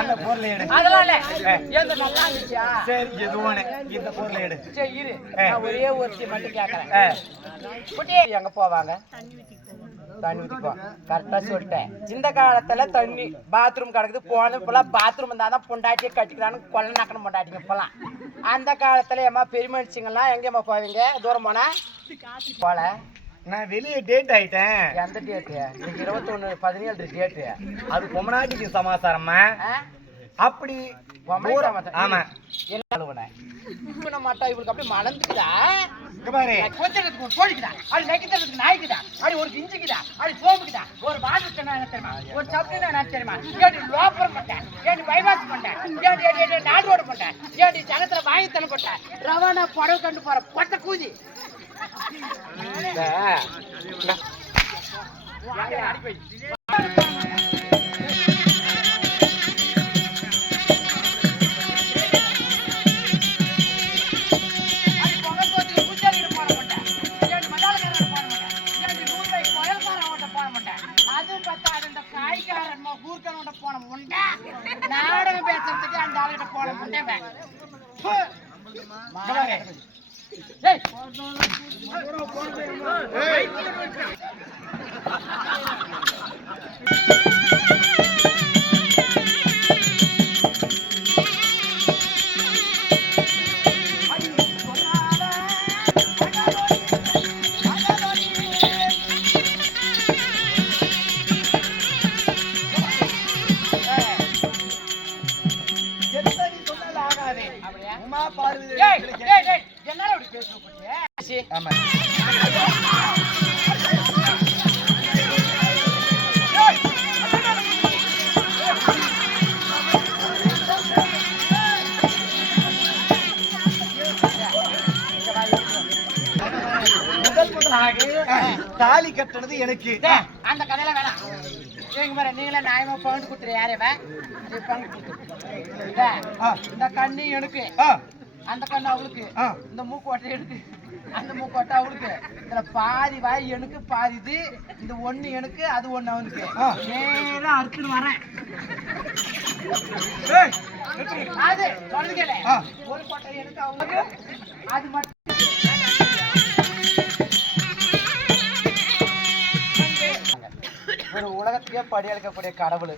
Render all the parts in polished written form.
அந்த பொருளை எடு. அதெல்லாம் இல்ல. ஏன் நல்லா இருந்துச்சா? சரி எதுவானே இந்த பொருளை எடு. சரி இரு. நான் ஒரே ஒருத்தி மட்டும் கேக்குறேன். குட்டி எங்க போவாங்க? தண்ணி ஊத்திப்போ. கரெக்டா சொல்லிட்டேன். இந்த காலத்துல தண்ணி பாத்ரூம் கிடக்குது. போன இப்பெல்லாம் பாத்ரூம் இருந்தாதான் பொண்டாட்டியை கட்டிக்கிறான்னு கொள்ள நக்கணும் பொண்டாட்டிங்க இப்பெல்லாம். அந்த காலத்துல ஏமா பெரிய மனுஷங்கெல்லாம் எங்கேம்மா போவீங்க? தூரம் போனா போல. நான் வெளியே டேட் ஆயிட்டேன். எந்த டேட்டு? 21/17 டேட்டு. அது பொம்மநாட்டிக்கு சமாச்சாரம்மா. அப்படி ஆமா என்ன மாட்டா இவளுக்கு அப்படி மலர்ந்துக்குதா? பாரு கொஞ்சத்துக்கு ஒரு கோழிக்குதா, அது நெக்கித்ததுக்கு நாய்க்குதா, அது ஒரு கிஞ்சிக்குதா, அது சோப்புக்குதா, ஒரு வாசத்தை தெரியுமா, ஒரு சப்னா நான் தெரியுமா, ஏடி லோப்பரம் பண்ணேன், ஏடி பைபாஸ் பண்ணேன், ஏடி நாடு ரோடு பண்ணேன், ஏடி ஜனத்துல வாங்கித்தன போட்டேன், ரவானா புடவை கண்டு போற பொட்ட கூதி. நாடகம் பேசுறதுக்கு அந்த ஆளுகிட்ட போன முன்னே தாலி கட்டுறது எனக்கு. அந்த கதையில வேணாம். எங்க மாதிரி நீங்களே நியாயமா பவுண்ட் கொடுத்துரு. யாரேவா இந்த கண்ணி எனக்கு, அந்த கண்ணு அவளுக்கு, இந்த மூக்கோட்டை எனக்கு, அந்த மூக்கோட்டை அவளுக்கு, இதுல பாதி வாய் எனக்கு பாதி இது, இந்த ஒண்ணு எனக்கு அது ஒண்ணு அவனுக்கு. நேரம் அறுத்துன்னு வரேன். அது சொல்றது கேளு. ஒரு கோட்டை எனக்கு அவங்களுக்கு அது மட்டும். ஒரு உலகத்தையே படியெடுக்கக்கூடிய கடவுள்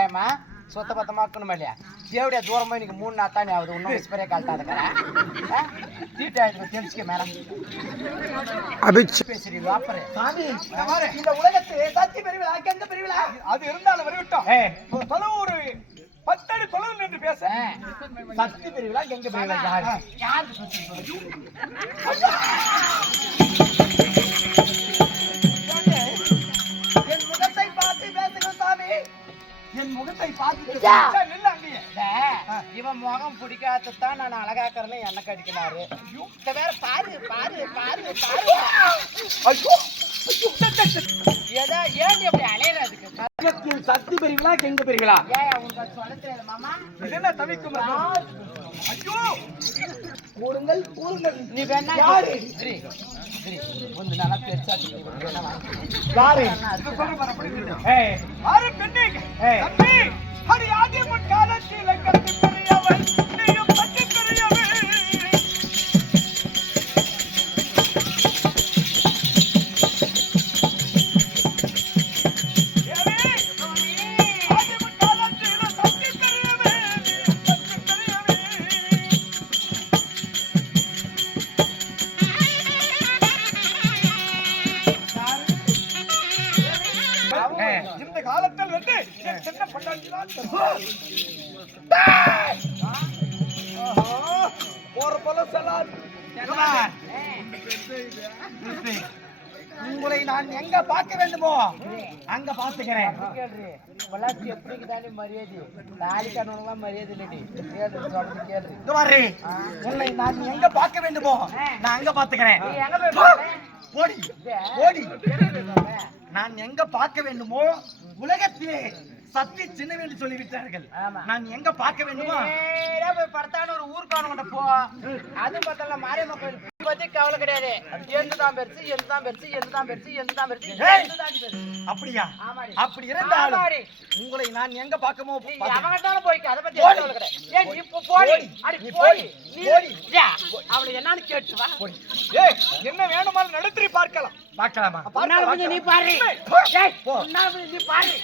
ஏமா சொத்த பத்தமாக்கணும் இல்லையா? தேவடியா தூரமா இன்னைக்கு 3 நாத்தானே ஆகுது. இன்னும் விஸ்பரே காட்டாதுக்கிறேன். தீட்டாயிட்டு தெரிஞ்சுக்க மேடம் பேசுறீ வாப்பரு. இந்த உலகத்தை சத்தி பெருவிழா எந்த பெருவிழா அது இருந்தாலும் வரவிட்டோம். தொலைவு ஒரு 10 அடி தொலைவு நின்று பேச. சத்தி பெருவிழா எங்க பெருவிழா? யாருக்கு என் முகத்தை பார்த்து பேசுங்க சாமி. என் முகத்தை பார்த்து இவன் முகம் பிடிக்காததான் நான் அழகாக்கிறேன்னு என்ன கடிக்கிறாரு. வேற பாரு பாரு பாரு பாரு. ஏதா ஏன் எப்படி அலையறதுக்கு? சக்தி பெரியவளா எங்க பெரியவளா? ஏன் உங்களுக்கு சொல்ல தெரியல மாமா? என்ன தவிக்கும்? ஐயோ கூடுங்கள் கூடுங்கள். நீ வேணா யாரு? சரி சரி வந்து நல்லா பெருசாச்சு. யாரு? அது சொல்ற பாரு படிங்க. ஏய் ஆறு பெண்ணே. ஏய் தம்பி ஹரி ஆதி முக்காலத்தில் கட்டி பெரியவன் நீயும் பட்டி பெரியவன். இந்த காலத்தில் வந்து சின்ன பண்டாடிதான் போற போல செல்லாது. உங்களை நான் எங்க பார்க்க வேண்டுமோ அங்க பாத்துக்கிறேன். எப்படிதானே மரியாதை தாலி கண்ணலாம் மரியாதை இல்லடி. கேள்வி உன்னை நான் எங்க பார்க்க வேண்டுமோ நான் அங்க பாத்துக்கிறேன். ஓடி ஓடி நான் எங்க பார்க்க வேண்டுமோ உலகத்திலே சத்தி சின்ன வேண்டி சொல்லிவிட்டார்கள். நான் எங்க பார்க்க வேண்டுமோ படத்தான ஒரு ஊர்கான போ. அது பார்த்தா மாரியம்மன் கோயில் பத்தி கவலை கிடையாது. எந்துதான் பெருசு, எந்துதான் பெருசு, எந்துதான் பெருசு, எந்துதான் பெருசு, ஏய்! எந்துதான் பெருசு. அப்படியா? ஆமாடி. அப்படி இருந்தாலும் ஆமாடி. உங்களை நான் எங்க பார்க்கமோ நீ பார்த்து- எவன்கிட்டாலும் போய்க்க, அதை பத்தி போடி. கவலை கிடையாது. ஏய், நீ போடி. அடி நீ போடி. நீ போடி. ஏய், அவளை என்னன்னு கேட்டு வா. போடி. ஏய் என்ன வேணுமாலும் நடத்தி பார்க்கலாம். பார்க்கலாமா? உன்னால முடிஞ்ச நீ பாரு. ஏய், போ. உன்னால முடிஞ்ச நீ பாரு.